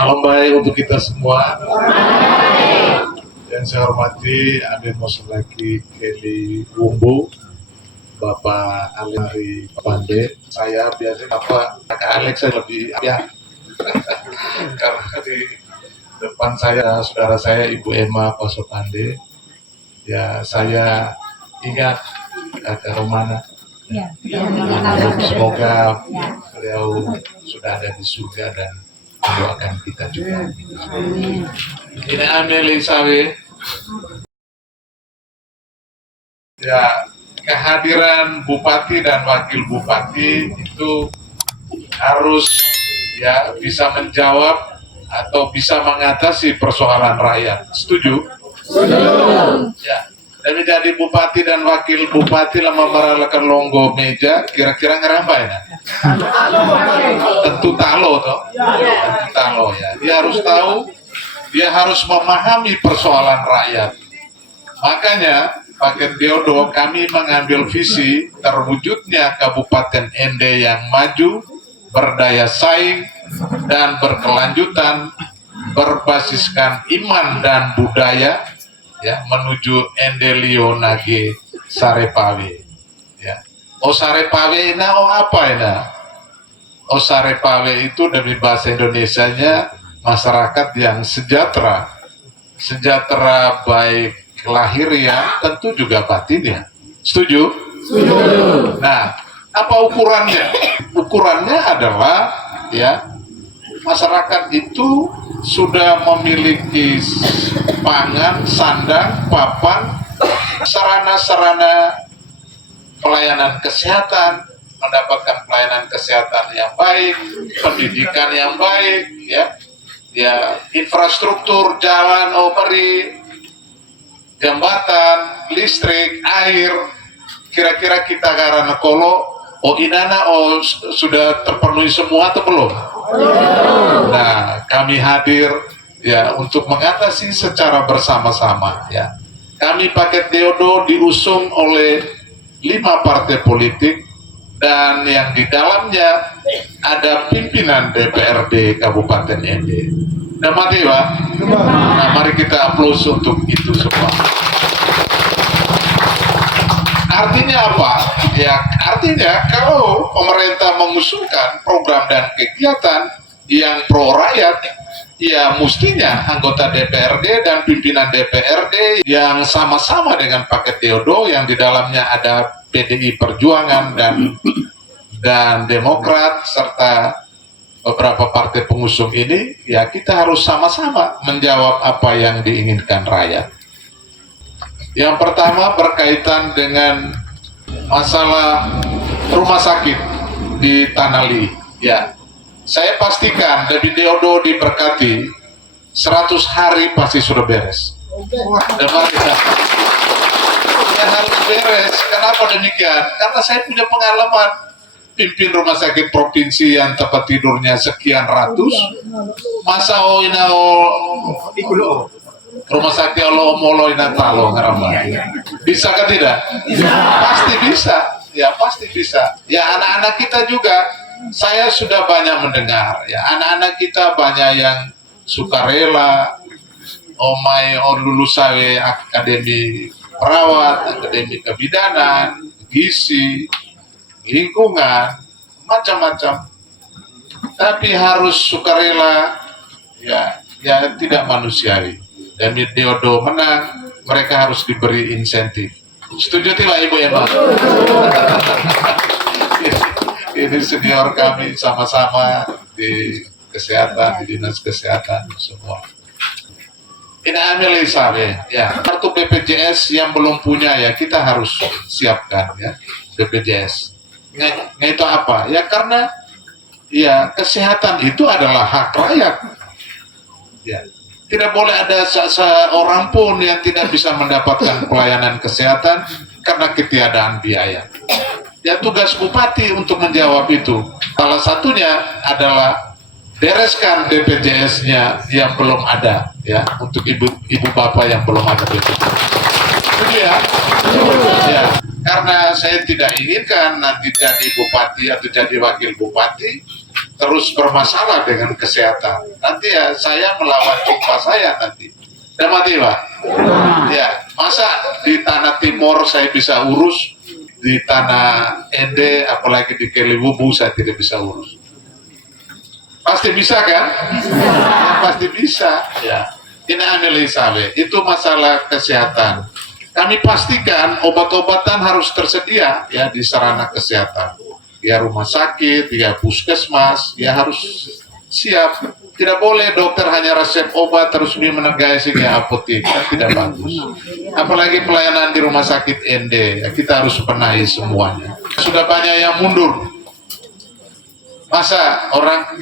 Salam baik untuk kita semua. Yang saya hormati Amir Mosolaki Kelly Wumbu, Bapak Alari Pande. Saya biasanya Kak Alex saya lebih ya karena di depan saya saudara saya Ibu Emma Pasopande. Ya saya ingat Kakak Romana. Ya, Semoga beliau sudah ada di surga dan mendoakan kita juga. Ini Ameli Sawe. Ya, kehadiran Bupati dan Wakil Bupati itu harus ya bisa menjawab atau bisa mengatasi persoalan rakyat. Setuju? Setuju. Ya. Dan menjadi bupati dan wakil bupati lama meralakan longgo meja kira-kira ngerambai nah? Tentu talo toh. Tentu talo ya. Dia harus tahu, dia harus memahami persoalan rakyat. Makanya Paket Diodo kami mengambil visi terwujudnya Kabupaten Ende yang maju, berdaya saing dan berkelanjutan, berbasiskan iman dan budaya, ya menuju Endelio Nage Sarepawe, ya. Oh Sarepawe ina oh apa ina? Oh Sarepawe itu dari bahasa Indonesianya masyarakat yang sejahtera, sejahtera baik lahiriah tentu juga batinnya. Setuju? Setuju. Nah, apa ukurannya? Ukurannya adalah ya masyarakat itu sudah memiliki pangan, sandang, papan, sarana-sarana pelayanan kesehatan, mendapatkan pelayanan kesehatan yang baik, pendidikan yang baik, ya infrastruktur, jalan, jembatan, listrik, air. Kira-kira kita karena kolo, inana sudah terpenuhi semua atau belum? Nah, kami hadir ya untuk mengatasi secara bersama-sama ya. Kami Paket Diodo diusung oleh 5 partai politik dan yang di dalamnya ada pimpinan DPRD Kabupaten Ende. Nah, mati Pak. Nah, mari kita aplaus untuk itu semua. Artinya apa? Ya, artinya kalau pemerintah mengusulkan program dan kegiatan yang pro rakyat, ya mestinya anggota DPRD dan pimpinan DPRD yang sama-sama dengan Paket Diodo yang di dalamnya ada PDI Perjuangan dan Demokrat serta beberapa partai pengusung ini, ya kita harus sama-sama menjawab apa yang diinginkan rakyat. Yang pertama berkaitan dengan masalah rumah sakit di Tanali. Ya, saya pastikan David Diodo diberkati 100 hari pasti sudah beres. Ya harus beres. Kenapa demikian? Karena saya punya pengalaman pimpin rumah sakit provinsi yang tempat tidurnya sekian ratus. Masa rumah sakit molo inatalo bisa kan tidak? Pasti bisa, ya pasti bisa. Ya anak-anak kita juga, saya sudah banyak mendengar. Ya anak-anak kita banyak yang sukarela, lulusan akademi perawat, akademi kebidanan, gizi, lingkungan, macam-macam. Tapi harus sukarela, ya tidak manusiawi. Dan Diodo menang, mereka harus diberi insentif. Setuju tidak Ibu Emma? Ini senior kami sama-sama di kesehatan, di dinas kesehatan semua. Ini Ameli Sabe, ya. Kartu BPJS yang belum punya ya kita harus siapkan ya BPJS. Itu apa? Ya karena ya kesehatan itu adalah hak rakyat. Ya. Tidak boleh ada seorang pun yang tidak bisa mendapatkan pelayanan kesehatan karena ketiadaan biaya. Ya tugas bupati untuk menjawab itu. Salah satunya adalah bereskan BPJS-nya yang belum ada, ya untuk ibu bapak yang belum ada BPJS. Itu ya. Ya, karena saya tidak inginkan nanti jadi bupati atau jadi wakil bupati terus bermasalah dengan kesehatan, nanti ya saya melawan jumpa saya nanti. Udah mati Pak? Ya, masa di tanah timur saya bisa urus, di tanah Ende apalagi di Keliwubu saya tidak bisa urus? Pasti bisa kan? Ya, pasti bisa. Ya. Ini analisa itu masalah kesehatan. Kami pastikan obat-obatan harus tersedia ya di sarana kesehatan. Ya rumah sakit, ya puskesmas, ya harus siap. Tidak boleh dokter hanya resep obat terus dia menegasi ke apotek, kan tidak bagus. Apalagi pelayanan di rumah sakit ND, ya, kita harus benahi semuanya. Sudah banyak yang mundur. Masa orang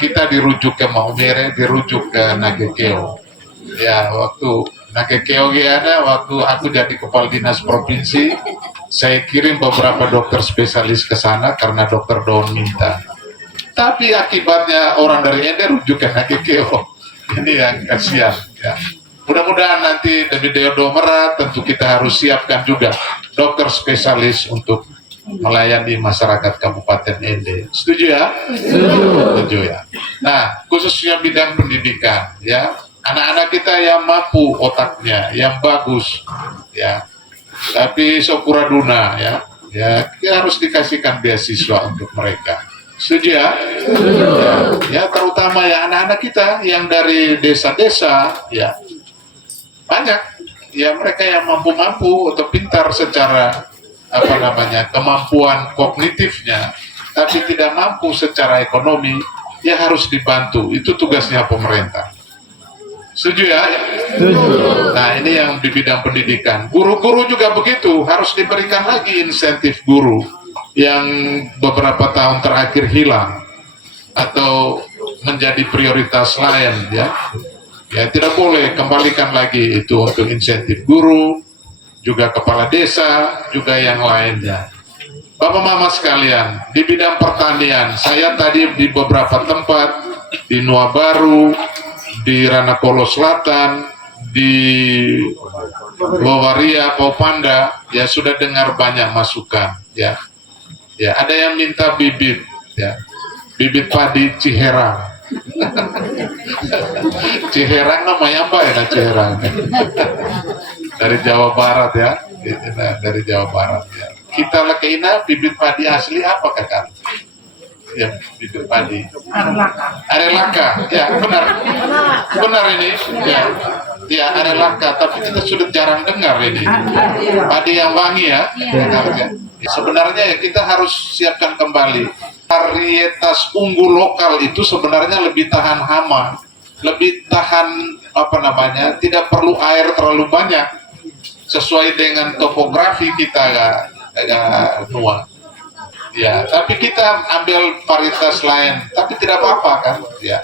kita dirujuk ke Maumere, dirujuk ke Nagekeo. Ya waktu Nagekeo ada, waktu aku jadi kepala dinas provinsi, saya kirim beberapa dokter spesialis ke sana karena dokter Don minta. Tapi akibatnya orang dari Ende rujuk ke Nagekeo. Ini yang kasihan. Ya. Mudah-mudahan nanti demi Deodomera tentu kita harus siapkan juga dokter spesialis untuk melayani masyarakat Kabupaten Ende. Setuju ya? Setuju ya. Nah, khususnya bidang pendidikan, ya, anak-anak kita yang mampu otaknya, yang bagus, ya. Tapi Sopuraduna, ya, kita harus dikasihkan beasiswa untuk mereka. Setuju ya? Ya, terutama ya anak-anak kita yang dari desa-desa, ya, banyak, ya mereka yang mampu-mampu atau pintar secara kemampuan kognitifnya, tapi tidak mampu secara ekonomi, ya harus dibantu. Itu tugasnya pemerintah. Setuju ya? Nah ini yang di bidang pendidikan. Guru-guru juga begitu, harus diberikan lagi insentif guru yang beberapa tahun terakhir hilang atau menjadi prioritas lain, ya. Ya tidak boleh, kembalikan lagi itu untuk insentif guru, juga kepala desa, juga yang lainnya. Bapak Mama sekalian, di bidang pertanian, saya tadi di beberapa tempat, di Nusa Baru, di Ranapolo Selatan, di Wawaria, Paupanda, ya sudah dengar banyak masukan, ya. Ya, ada yang minta bibit, ya, bibit padi Ciherang. Ciherang namanya apa ya, Ciherang? Dari Jawa Barat ya, dari Jawa Barat ya. Kita lakeina bibit padi asli apa kakak? Ya, bibit padi. Arelaka, ya benar, benar ini, ya, ya Arelaka. Tapi kita sudah jarang dengar ini. Padi yang wangi ya. Sebenarnya ya kita harus siapkan kembali. Varietas unggul lokal itu sebenarnya lebih tahan hama, lebih tahan tidak perlu air terlalu banyak, sesuai dengan topografi kita Nusa. Ya, tapi kita ambil varietas lain, tapi tidak apa-apa kan, ya.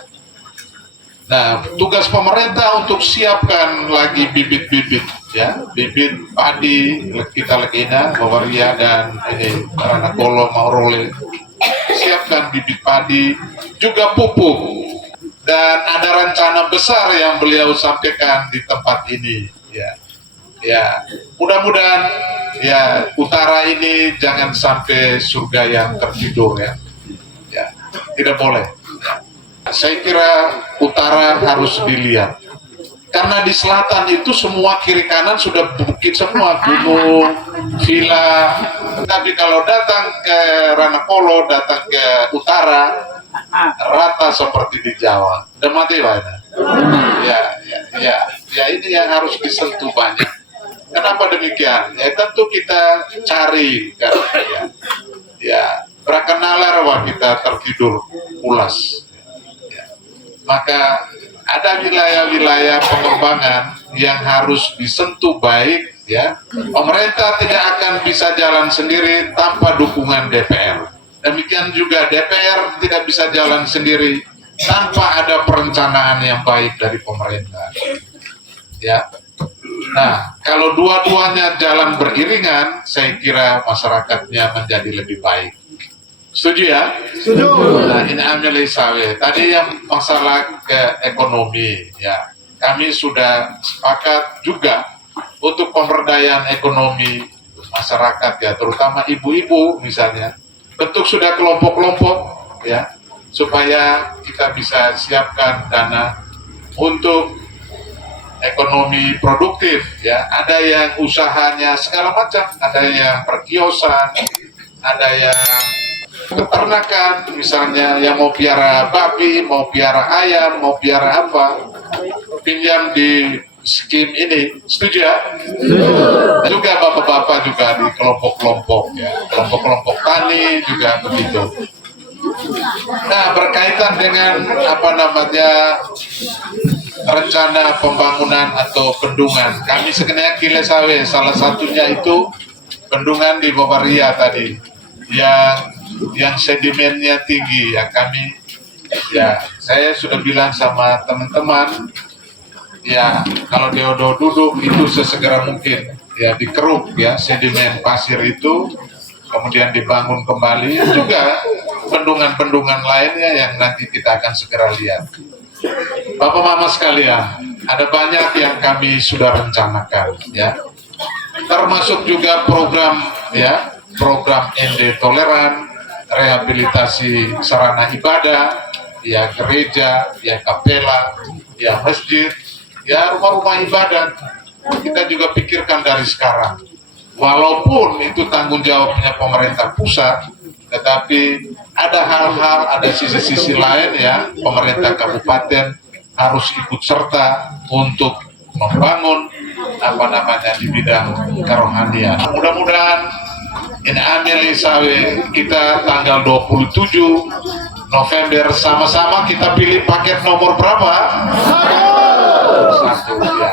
Nah, tugas pemerintah untuk siapkan lagi bibit-bibit, ya, bibit padi kita Lekina, Wawaria dan ini Ranapolo, Maurole. Siapkan bibit padi, juga pupuk, dan ada rencana besar yang beliau sampaikan di tempat ini, ya. Ya, mudah-mudahan ya utara ini jangan sampai surga yang tertidur ya. Ya, tidak boleh. Saya kira utara harus dilihat. Karena di selatan itu semua kiri kanan sudah bukit semua, gunung, villa. Tapi kalau datang ke Ranapolo, datang ke utara, rata seperti di Jawa. Udah mati Pak? Ya ini yang harus disentuh banyak. Kenapa demikian? Ya tentu kita cari kan, ya berkenalar wah kita tertidur pulas. Ya. Maka ada wilayah-wilayah pengembangan yang harus disentuh baik, ya. Pemerintah tidak akan bisa jalan sendiri tanpa dukungan DPR. Demikian juga DPR tidak bisa jalan sendiri tanpa ada perencanaan yang baik dari pemerintah. Ya. Nah, kalau dua-duanya jalan beriringan, saya kira masyarakatnya menjadi lebih baik. Setuju ya? Setuju. Nah, ini analisa. Tadi yang masalah ke ekonomi, ya. Kami sudah sepakat juga untuk pemberdayaan ekonomi masyarakat, ya, terutama ibu-ibu misalnya. Bentuk sudah kelompok-kelompok, ya. supaya kita bisa siapkan dana untuk ekonomi produktif ya. Ada yang usahanya segala macam, ada yang perkiosan, ada yang peternakan misalnya, yang mau piara babi, mau piara ayam, mau piara apa, pinjam di skim ini, setuju ya? Juga bapak-bapak juga di kelompok-kelompok ya, kelompok-kelompok tani juga begitu. Nah, berkaitan dengan apa namanya rencana pembangunan atau bendungan, kami sebenarnya Kilesawe salah satunya itu bendungan di Bobaria tadi yang sedimennya tinggi ya. Kami ya, saya sudah bilang sama teman-teman ya, kalau Deodo duduk itu sesegera mungkin ya dikeruk ya sedimen pasir itu, kemudian dibangun kembali. Juga bendungan-bendungan lainnya yang nanti kita akan segera lihat. Bapak Mama sekalian, ada banyak yang kami sudah rencanakan ya, termasuk juga program ya, program ND toleran, rehabilitasi sarana ibadah ya, gereja ya, kapela ya, masjid ya, rumah-rumah ibadah. Kita juga pikirkan dari sekarang, walaupun itu tanggung jawabnya pemerintah pusat, tetapi ada hal-hal, ada sisi-sisi lain ya, pemerintah kabupaten harus ikut serta untuk membangun apa namanya di bidang kerohanian. Mudah-mudahan ini Amir Isawe kita tanggal 27 November sama-sama kita pilih paket nomor berapa? Satu ya.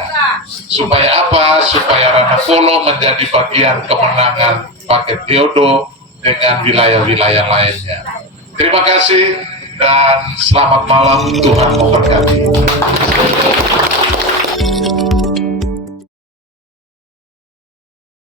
Supaya apa? Supaya Ranapolo menjadi bagian kemenangan paket Deodo dengan wilayah-wilayah lainnya. Terima kasih dan selamat malam, Tuhan memberkati.